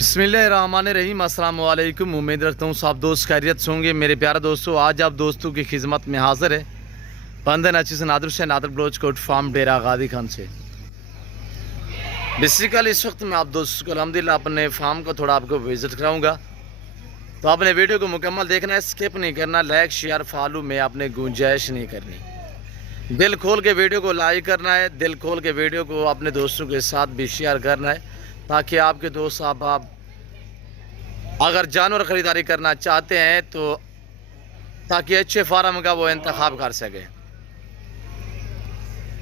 बिस्मिल्लाहिर्रहमानिर्रहीम। अस्सलाम वालेकुम। उम्मीद रखता हूँ सब दोस्त खैरियत से होंगे। मेरे प्यारे दोस्तों, आज आप दोस्तों की खिदमत में हाजिर है बंदन अच्छी से नादर से नादर ब्लोच कोट फार्म डेरा गादी खान से। बेसिकली इस वक्त मैं आप दोस्तों को अल्हम्दुलिल्लाह अपने फार्म को थोड़ा आपको विज़िट कराऊंगा, तो आपने वीडियो को मुकम्मल देखना है, स्किप नहीं करना, लाइक शेयर फॉलो में आपने गुंजाइश नहीं करनी। दिल खोल के वीडियो को लाइक करना है, दिल खोल के वीडियो को अपने दोस्तों के साथ भी शेयर करना है, ताकि आपके दोस्त आप अगर जानवर ख़रीदारी करना चाहते हैं तो ताकि अच्छे फार्म का वो इंतखाब कर सके।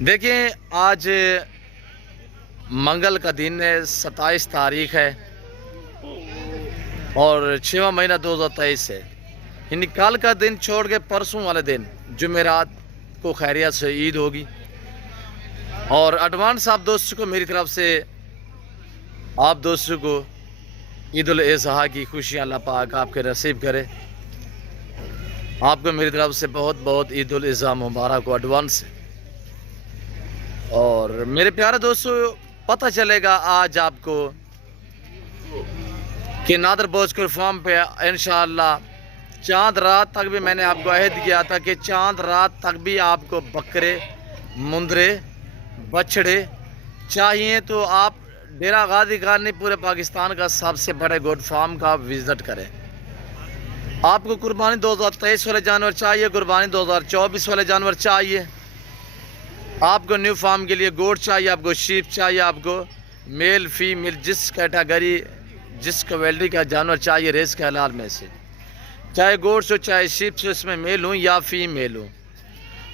देखिए, आज मंगल का दिन है, 27 तारीख है और 6वां महीना 2023 है। यानी कल का दिन छोड़ के परसों वाले दिन जुमेरात को खैरियत से ईद होगी। और एडवांस आप दोस्तों को मेरी तरफ से आप दोस्तों को ईद उल अज़हा की खुशियाँ अल्लाह पाक आपके नसीब करे। आपको मेरी तरफ से बहुत बहुत ईद उल अज़हा मुबारक को एडवांस है। और मेरे प्यारे दोस्तों, पता चलेगा आज आपको कि नादर बोझकर फार्म पे इंशाअल्लाह चांद रात तक भी मैंने आपको अहद किया था कि चांद रात तक भी आपको बकरे, मुंदरे, बछड़े चाहिए तो आप डेरा गादी खान ने पूरे पाकिस्तान का सबसे बड़े गोट फार्म का विजिट करें। आपको कुर्बानी 2023 वाले जानवर चाहिए, कुर्बानी 2024 वाले जानवर चाहिए, आपको न्यू फार्म के लिए गोट चाहिए, आपको शीप चाहिए, आपको मेल फीमेल जिस कैटेगरी जिस क्वालिटी का जानवर चाहिए रेस के हलाल में से, चाहे गोट्स हो चाहे शीप्स हो, इसमें मेल हो या फीमेल हो,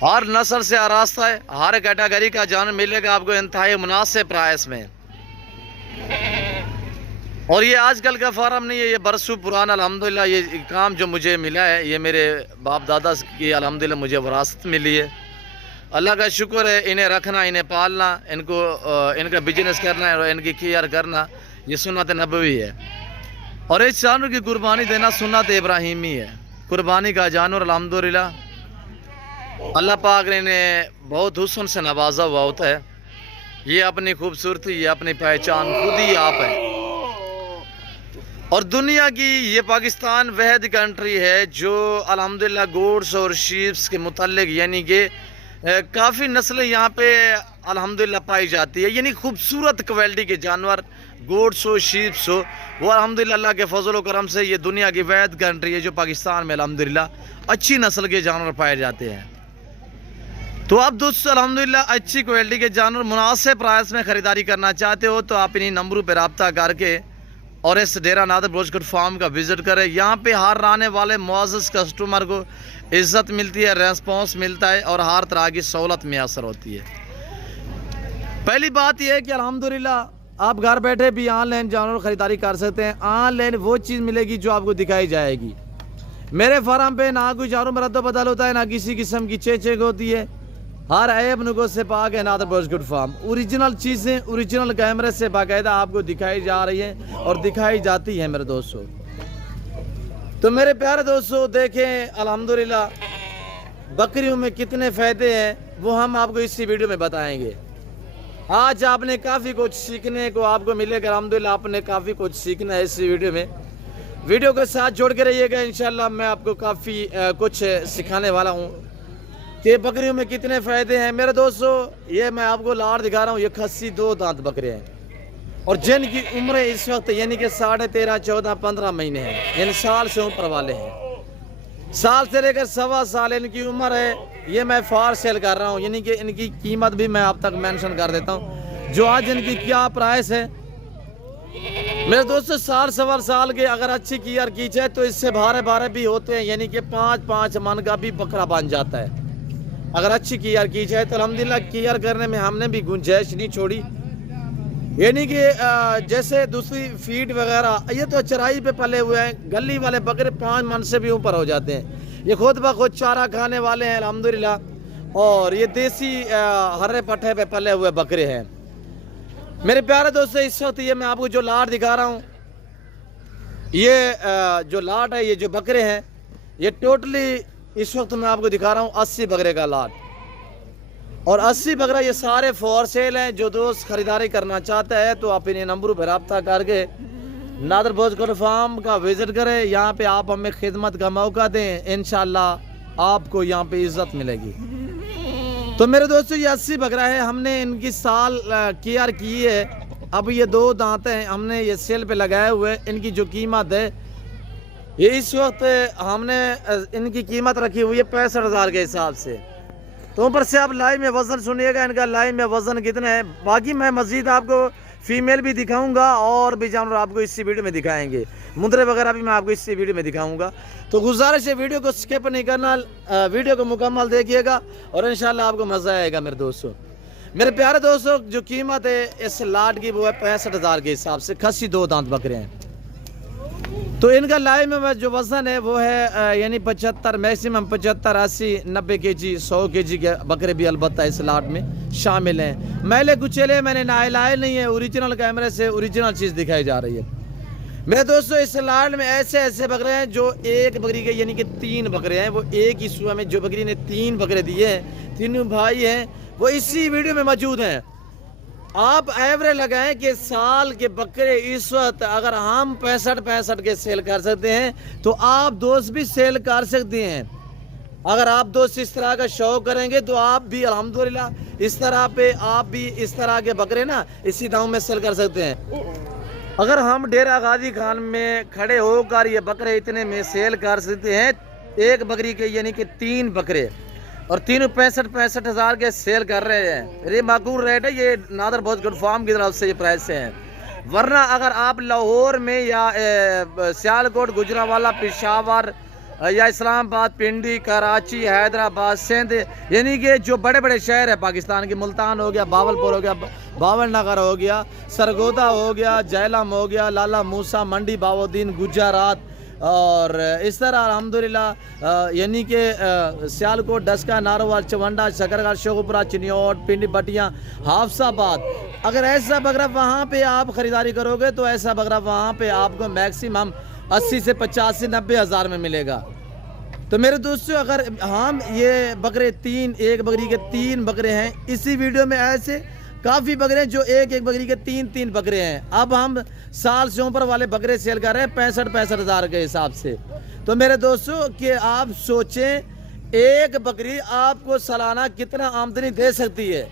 हर नस्ल से आरास्ता है, हर कैटेगरी का जानवर मिलेगा आपको इंतहाई मुनासिब प्राइस में। और ये आजकल का फार्म नहीं है, ये बरसों पुराना अल्हम्दुलिल्लाह ये काम जो मुझे मिला है, ये मेरे बाप दादा की अल्हम्दुलिल्लाह मुझे विरासत मिली है। अल्लाह का शुक्र है, इन्हें रखना, इन्हें पालना, इनको इनका बिजनेस करना है और इनकी केयर करना ये सुन्नत नबवी है। और इस जानवर की कुर्बानी देना सुन्नत इब्राहिमी है। कुर्बानी का जानवर अल्हम्दुलिल्लाह अल्लाह पाक ने इन्हें बहुत हुस्न से नवाजा हुआ होता है। ये अपनी खूबसूरती, ये अपनी पहचान खुद ही आप है। और दुनिया की ये पाकिस्तान वहद कंट्री है जो अल्हम्दुलिल्लाह गोट्स और शीप्स के मुतल्लिक यानी कि काफ़ी नस्लें यहाँ पे अल्हम्दुलिल्लाह पाई जाती है। यानी खूबसूरत क्वालिटी के जानवर गोट्स हो, शीप्स हो, वो अल्हम्दुलिल्लाह अल्लाह के फजल व करम से ये दुनिया की वहद कंट्री है जो पाकिस्तान में अल्हम्दुलिल्लाह अच्छी नस्ल के जानवर पाए जाते हैं। तो आप दोस्तों अल्हम्दुलिल्लाह अच्छी क्वालिटी के जानवर मुनासिब प्राइस में ख़रीदारी करना चाहते हो तो आप इन्हीं नंबरों पर रब्ता करके और इस डेरा नादर बोझकर फार्म का विज़िट करें। यहाँ पे हर आने वाले मुअज़्ज़ज़ कस्टमर को इज़्ज़त मिलती है, रेस्पॉन्स मिलता है और हर तरह की सहूलत मैसर होती है। पहली बात यह है कि अल्हम्दुलिल्लाह आप घर बैठे भी ऑनलाइन जानवर ख़रीदारी कर सकते हैं। ऑनलाइन वो चीज़ मिलेगी जो आपको दिखाई जाएगी। मेरे फार्म पे ना कोई जानवर रद्द बदल होता है, ना किसी किस्म की चेक होती है, हर ऐब नुको से पाक है नादर बोझकर फार्म। ओरिजिनल चीज़ें ओरिजिनल कैमरे से बाकायदा आपको दिखाई जा रही हैं और दिखाई जाती है मेरे दोस्तों। तो मेरे प्यारे दोस्तों देखें, अल्हम्दुलिल्लाह बकरियों में कितने फ़ायदे हैं वो हम आपको इसी वीडियो में बताएंगे। आज आपने काफ़ी कुछ सीखने को आपको मिलेगा। अल्हम्दुलिल्लाह आपने काफ़ी कुछ सीखना है इस वीडियो में। वीडियो के साथ जोड़ के रहिएगा, इंशाल्लाह मैं आपको काफ़ी कुछ सिखाने वाला हूँ कि बकरियों में कितने फ़ायदे हैं। मेरे दोस्तों ये मैं आपको लाड़ दिखा रहा हूँ, ये खस्सी 2 दांत बकरे हैं और जिनकी उम्र इस वक्त यानी कि 13.5, 14, 15 महीने हैं, यानी साल से ऊपर वाले हैं। साल से लेकर 1.25 साल इनकी उम्र है। ये मैं फार सेल कर रहा हूँ, यानी कि इनकी कीमत भी मैं आप तक मेंशन कर देता हूँ जो आज इनकी क्या प्राइस है। मेरे दोस्तों 4 साल के अगर अच्छी केयर की जाए तो इससे भारे भी होते हैं, यानी कि 5 मन का भी बकरा बन जाता है अगर अच्छी केयर की जाए तो। अल्हम्दुलिल्लाह केयर करने में हमने भी गुंजाइश नहीं छोड़ी, यानी कि जैसे दूसरी फीड वगैरह ये तो चराई पे पले हुए हैं। गली वाले बकरे 5 मन से भी ऊपर हो जाते हैं। ये खुद ब खुद चारा खाने वाले हैं अल्हम्दुलिल्लाह, और ये देसी हरे पट्टे पे पले हुए बकरे हैं। मेरे प्यारे दोस्तों इस वक्त ये मैं आपको जो लाट दिखा रहा हूँ, ये जो लाट है, ये जो बकरे हैं, ये टोटली इस वक्त मैं आपको दिखा रहा हूँ 80 बकरे का लाट। और 80 बकरा ये सारे फॉर सेल हैं। जो दोस्त ख़रीदारी करना चाहता है तो आप इन नंबरों पर रब्ता करके नादर भोज गोट फार्म का विजिट करें। यहाँ पे आप हमें खिदमत का मौका दें, इंशाल्लाह आपको यहाँ पे इज्जत मिलेगी। तो मेरे दोस्तों ये 80 बकरा है, हमने इनकी साल केयर की है। अब ये 2 दांत हैं, हमने ये सेल पे लगाए हुए। इनकी जो कीमत है ये इस वक्त हमने इनकी कीमत रखी हुई है 65,000 के हिसाब से। तो ऊपर से आप लाइव में वज़न सुनिएगा, इनका लाइव में वज़न कितना है। बाकी मैं मज़ीद आपको फीमेल भी दिखाऊंगा और भी जानवर आपको इसी वीडियो में दिखाएंगे, मुंदरे वगैरह भी मैं आपको इसी वीडियो में दिखाऊंगा। तो गुजारिश है वीडियो को स्किप नहीं करना, वीडियो को मुकम्मल देखिएगा और इंशाल्लाह आपको मज़ा आएगा। मेरे दोस्तों, मेरे प्यारे दोस्तों, जो कीमत है इस लाट की वो है 65,000 के हिसाब से। खस्सी 2 दांत बकरे हैं। तो इनका लाइव में जो वज़न है वो है यानी 75, मैक्सिमम 75, 80, 90 केजी, 100 केजी के बकरे भी अलबत्ता इस लाट में शामिल हैं। मैले कुचेले मैंने लाए नहीं है, ओरिजिनल कैमरे से ओरिजिनल चीज़ दिखाई जा रही है। मेरे दोस्तों, इस लाट में ऐसे बकरे हैं जो एक बकरी के यानी कि 3 बकरे हैं। वो एक ही सुबह में जो बकरी ने 3 बकरे दिए हैं, तीनों भाई हैं, वो इसी वीडियो में मौजूद हैं। आप एवरेज लगाएं कि साल के बकरे इस वक्त अगर हम 65 के सेल कर सकते हैं तो आप दोस्त भी सेल कर सकते हैं। अगर आप दोस्त इस तरह का शौक करेंगे तो आप भी अल्हम्दुलिल्लाह इस तरह पे आप भी इस तरह के बकरे ना इसी दाम में सेल कर सकते हैं। अगर हम डेरा गाजी खान में खड़े होकर ये बकरे इतने में सेल कर सकते हैं, एक बकरी के यानी कि 3 बकरे और तीनों 65,000 के सेल कर रहे हैं। ये माकूल रेट है, ये नादर भोज गोट फार्म की तरफ से ये प्राइस से हैं। वरना अगर आप लाहौर में या सियालकोट, गुजरांवाला, पेशावर या इस्लामाबाद, पिंडी, कराची, हैदराबाद, सिंध यानी कि जो बड़े बड़े शहर है पाकिस्तान के, मुल्तान हो गया, बावलपुर हो गया, बावल नगर हो गया, सरगोदा हो गया, जैलम हो गया, लाला मूसा, मंडी, बावुद्दीन, गुजरात और इस तरह अल्हम्दुलिल्लाह यानी कि सियालकोट, डस्का, नारोवाल, चवंडा, शकरगढ़, शेखुपुरा, चिन्योट, पिंडी, बटिया, हाफसाबाद, अगर ऐसा बकरा वहाँ पे आप ख़रीदारी करोगे तो ऐसा बकरा वहाँ पे आपको मैक्सिमम 80 से 85 से 90 हज़ार में मिलेगा। तो मेरे दोस्तों, अगर हम ये बकरे एक बकरी के 3 बकरे हैं, इसी वीडियो में ऐसे काफ़ी बकरे हैं जो एक बकरी के 3 बकरे हैं। अब हम साल से ऊपर वाले बकरे सेल कर रहे हैं 65 हज़ार के हिसाब से। तो मेरे दोस्तों कि आप सोचें एक बकरी आपको सालाना कितना आमदनी दे सकती है।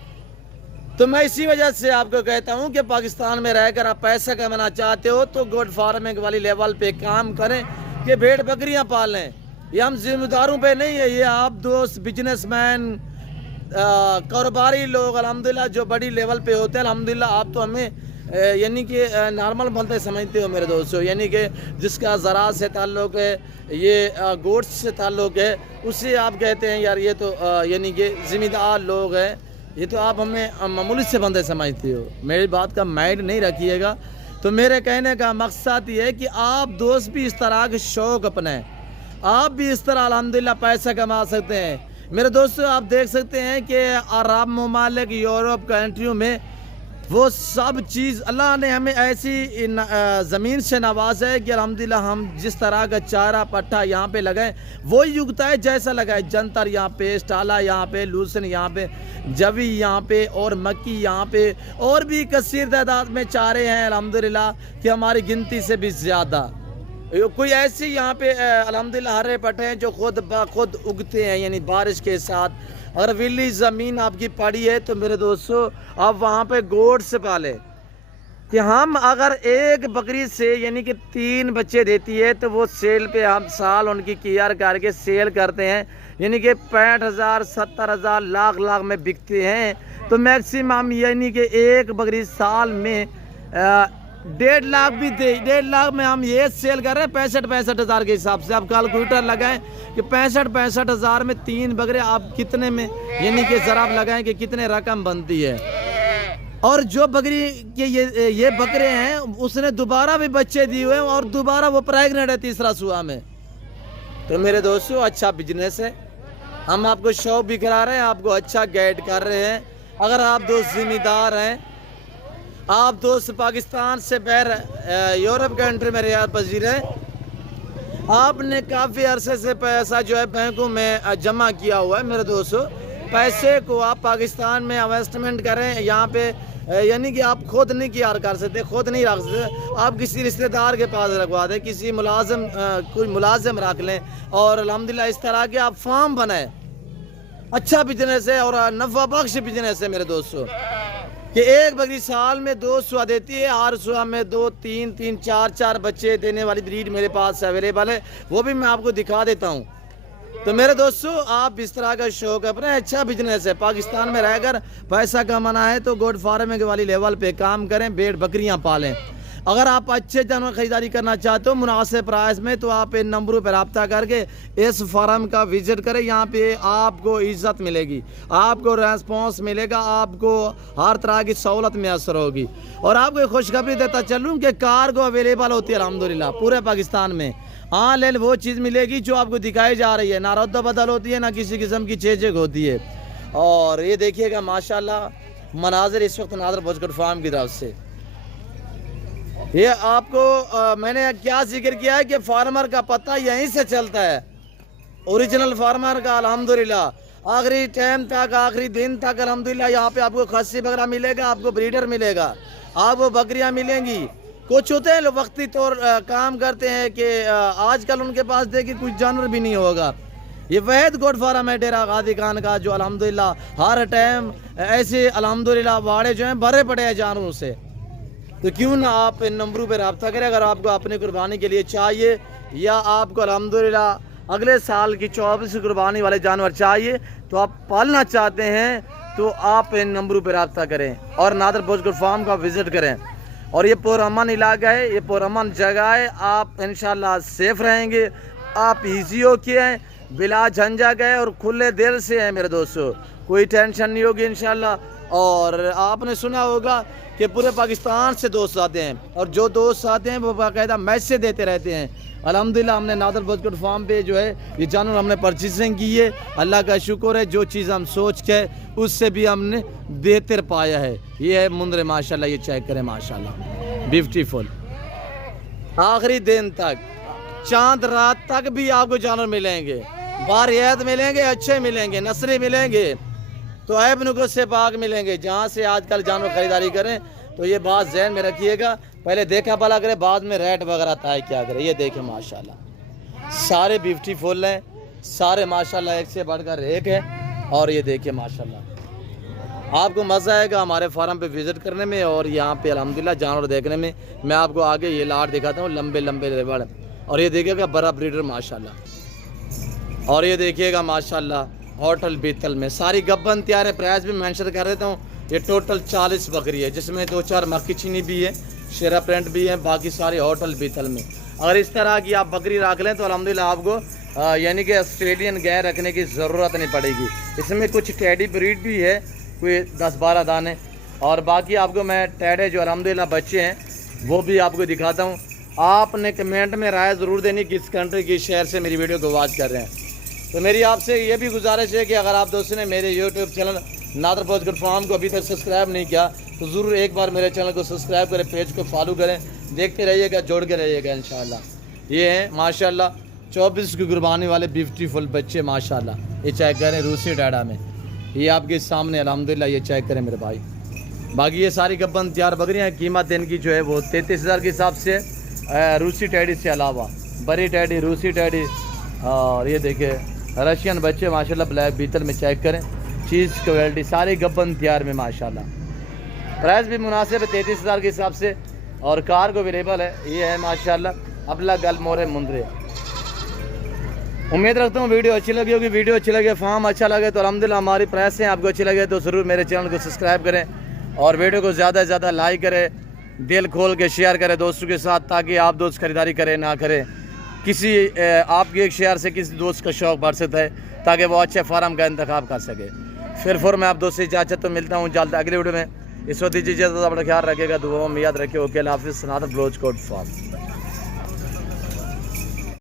तो मैं इसी वजह से आपको कहता हूं कि पाकिस्तान में रहकर आप पैसा कमाना चाहते हो तो गोट फार्मिंग वाली लेवल पे काम करें कि भेड़ बकरियां पालें। ये हम जिम्मेदारों पे नहीं है, ये आप दोस्त बिजनेसमैन, कारोबारी लोग अल्हम्दुलिल्लाह जो बड़ी लेवल पे होते हैं, अल्हम्दुलिल्लाह आप तो हमें यानी कि नॉर्मल बनते समझते हो मेरे दोस्तों। यानी कि जिसका ज़राअत से ताल्लुक़ है, ये गोट्स से ताल्लुक़ है, उससे आप कहते हैं यार ये तो यानी कि ज़िम्मेदार लोग हैं, ये तो आप हमें मामूली से बंदे समझते हो। मेरी बात का माइंड नहीं रखिएगा। तो मेरे कहने का मकसद ये है कि आप दोस्त भी इस तरह के शौक़ अपने, आप भी इस तरह अल्हम्दुलिल्लाह पैसा कमा सकते हैं। मेरे दोस्तों, आप देख सकते हैं कि अरब ममालिक, यूरोप कंट्रियों में वो सब चीज़ अल्लाह ने हमें ऐसी ज़मीन से नवाजा है कि अल्हम्दुलिल्लाह हम जिस तरह का चारा पट्टा यहाँ पे लगाएं वही उगता है जैसा लगाए। जंतर यहाँ पे, स्टाला यहाँ पे, लूसन यहाँ पे, जवी यहाँ पे और मक्की यहाँ पे और भी कसीर तादाद में चारे हैं अल्हम्दुलिल्लाह कि हमारी गिनती से भी ज़्यादा। कोई ऐसी यहाँ पे अल्हम्दुलिल्लाह हरे पट्टे हैं जो खुद उगते हैं यानी बारिश के साथ। अगर विली ज़मीन आपकी पड़ी है तो मेरे दोस्तों आप वहाँ पे गोट से पाले कि हम अगर एक बकरी से यानी कि 3 बच्चे देती है तो वो सेल पे हम साल उनकी केयर करके सेल करते हैं यानी कि 65,000, 70,000, लाख में बिकते हैं। तो मैक्सिमम यानी कि एक बकरी साल में 1.5 लाख भी दे, 1.5 लाख में हम ये सेल कर रहे हैं 65 हज़ार के हिसाब से। आप कैलकुलेटर लगाएं कि 65 हज़ार में 3 बकरे आप कितने में यानी कि ज़रा लगाएं कि कितने रकम बनती है। और जो बकरी के ये बकरे हैं उसने दोबारा भी बच्चे दिए हुए हैं और दोबारा वो प्रेग्नेंट है 3रा सुआ में। तो मेरे दोस्तों अच्छा बिजनेस है, हम आपको शौक भी करा रहे हैं, आपको अच्छा गाइड कर रहे हैं। अगर आप दोस्त जिम्मेदार हैं, आप दोस्त पाकिस्तान से बाहर यूरोप कंट्री में रियाद पजीर हैं, आपने काफ़ी अरसे से पैसा जो है बैंकों में जमा किया हुआ है, मेरे दोस्तों पैसे को आप पाकिस्तान में इन्वेस्टमेंट करें, यहाँ पे यानी कि आप खुद नहीं केयर कर सकते, खुद नहीं रख सकते, आप किसी रिश्तेदार के पास रखवा दें, किसी मुलाजिम कोई मुलाजिम रख लें और अल्हम्दुलिल्लाह इस तरह के आप फार्म बनाएं। अच्छा बिजनेस है और नफ़ा बख्श बिजनेस है मेरे दोस्तों, कि एक बकरी साल में 2 सुआ देती है, 8 सुआ में 2 3 3 4 बच्चे देने वाली ब्रीड मेरे पास अवेलेबल है, वो भी मैं आपको दिखा देता हूँ। तो मेरे दोस्तों आप इस तरह का शौक अपने अच्छा बिजनेस है, पाकिस्तान में रहकर पैसा कमाना है तो गोड फार्मिंग वाली लेवल पे काम करें, भेड़ बकरियां पालें। अगर आप अच्छे जानवर खरीदारी करना चाहते हो मुनासिब प्राइस में तो आप इन नंबरों पर रब्ता करके इस फार्म का विजिट करें। यहाँ पे आपको इज्जत मिलेगी, आपको रेस्पॉन्स मिलेगा, आपको हर तरह की सहूलत मैसर होगी। और आपको खुशखबरी देता चलूँ कि कार्गो अवेलेबल होती है अल्हम्दुलिल्लाह पूरे पाकिस्तान में। हाँ लेकिन वो चीज़ मिलेगी जो आपको दिखाई जा रही है, ना रद्द बदल होती है, ना किसी किस्म की चेचक होती है। और ये देखिएगा माशाल्लाह मनाजिर इस वक्त नादर भोजगढ़ फार्म की तरफ से। ये आपको मैंने क्या जिक्र किया है कि फार्मर का पता यहीं से चलता है, ओरिजिनल फार्मर का अल्हम्दुलिल्लाह आखिरी टाइम तक, आखिरी दिन तक अल्हम्दुलिल्लाह यहाँ पे आपको खस्सी वगैरह मिलेगा, आपको ब्रीडर मिलेगा, आपको बकरियाँ मिलेंगी। कुछ होते हैं लोग वक्ती तौर काम करते हैं कि आजकल उनके पास देखिए कुछ जानवर भी नहीं होगा। ये वहद गोड फार्म है डेरा गादी खान का जो अल्हम्दुलिल्लाह हर टाइम ऐसे अल्हम्दुलिल्लाह वाड़े जो हैं भरे पड़े हैं जानवरों से। तो क्यों ना आप इन नंबरों पर रब्ता करें अगर आपको अपनी कुर्बानी के लिए चाहिए या आपको अल्हम्दुलिल्लाह अगले साल की 24 कुर्बानी वाले जानवर चाहिए तो आप पालना चाहते हैं तो आप इन नंबरों पर रब्ता करें और नादर भोजगढ़ फार्म का विज़िट करें। और ये पुरअमन इलाका है, ये पुरअमन जगह है, आप इंशाल्लाह सेफ रहेंगे, आप इजी हो के हैं, बिला झंझा गए और खुले दिल से हैं मेरे दोस्तों, कोई टेंशन नहीं होगी इंशाल्लाह। और आपने सुना होगा कि पूरे पाकिस्तान से दोस्त आते हैं और जो दोस्त आते हैं वो बाकायदा मैसेज देते रहते हैं। अल्हम्दुलिल्लाह हमने नादर भोजगढ़ फार्म पे जो है ये जानवर हमने परचेजिंग की है, अल्लाह का शुक्र है, जो चीज़ हम सोच के उससे भी हमने बेहतर पाया है। ये है मुंदरे माशाल्लाह, ये चेक करें माशाल्लाह ब्यूटीफुल, आखिरी दिन तक चांद रात तक भी आपको जानवर मिलेंगे, बारियत मिलेंगे, अच्छे मिलेंगे, नस्री मिलेंगे, तो ऐब नुक़्स से पाक मिलेंगे। जहाँ से आजकल जानवर खरीदारी करें तो ये बात जहन में रखिएगा, पहले देखा भला करें, बाद में रेट वगैरह तय क्या करें। ये देखें माशाल्लाह सारे ब्यूटीफुल हैं, सारे माशाल्लाह एक से बढ़कर एक है। और ये देखिए माशाल्लाह आपको मज़ा आएगा हमारे फार्म पे विज़िट करने में और यहाँ पे अल्हम्दुलिल्लाह जानवर देखने में। मैं आपको आगे ये लाट दिखाता हूँ, लंबे लंबे रेवड़, और ये देखिएगा बड़ा ब्रीडर माशाल्लाह। और ये देखिएगा माशाल्लाह होटल बीतल में सारी गब्बन तैयार है। प्राइस भी मेंशन कर देता हूँ, ये टोटल 40 बकरी है जिसमें 2-4 मक्की चीनी भी है, शेरा प्रिंट भी है, बाकी सारे होटल बीतल में। अगर इस तरह की आप बकरी रख लें तो अल्हम्दुलिल्लाह आपको यानी कि ऑस्ट्रेलियन गाय रखने की ज़रूरत नहीं पड़ेगी। इसमें कुछ टैडी ब्रीड भी है, कोई 10-12 दाने, और बाकी आपको मैं टैडे जो अल्हम्दुलिल्लाह बच्चे हैं वो भी आपको दिखाता हूँ। आपने कमेंट में राय ज़रूर देनी किस कंट्री की शहर से मेरी वीडियो को वॉच कर रहे हैं। तो मेरी आपसे ये भी गुजारिश है कि अगर आप दोस्तों ने मेरे YouTube channel Nadar Bhojgarh farm को अभी तक सब्सक्राइब नहीं किया तो ज़रूर एक बार मेरे चैनल को सब्सक्राइब करें, पेज को फॉलो करें, देखते रहिएगा, जोड़ के रहिएगा इंशाल्लाह। ये हैं माशाल्लाह 24 की कुर्बानी वाले ब्यूटीफुल बच्चे माशाल्लाह, ये चेक करें रूसी डाडा में, ये आपके सामने अल्हम्दुलिल्लाह, ये चेक करें मेरे भाई। बाकी ये सारी गब्बन तैयार बकरियाँ, कीमत इनकी जो है वो 33,000 के हिसाब से, रूसी टैडी से अलावा बड़ी टैडी, रूसी टैडी, और ये देखिए रशियन बच्चे माशाल्लाह ब्लैक बीतल में, चेक करें चीज़ क्वालिटी, सारी गब्बन तैयार में माशाल्लाह। प्राइस भी मुनासिब है 33,000 के हिसाब से और कार को अवेलेबल है। ये है माशाल्लाह अपला गल मोरे मुंदरे। उम्मीद रखता हूँ वीडियो अच्छी लगी होगी। वीडियो अच्छी लगे, फार्म अच्छा लगे तो अल्हम्दुलिल्लाह हमारी प्राइस हैं आपको अच्छी लगे तो ज़रूर मेरे चैनल को सब्सक्राइब करें और वीडियो को ज़्यादा से ज़्यादा लाइक करें, दिल खोल के शेयर करें दोस्तों के साथ, ताकि आप दोस्त खरीदारी करें ना करें, किसी आपके एक शेयर से किसी दोस्त का शौक़ बढ़ सकता है ताकि वो अच्छे फार्म का इंतखाब कर सके। फिर मैं आप दोस्त से इजाज़त तो मिलता हूँ जल्द अगली वीडियो में। इस वक्त दीजिए इजाज़त, अपना ख्याल रखिएगा, दुआ में याद रखिए। ओके, अल्लाह हाफ़िज़। नादर भोजगढ़ फार्म।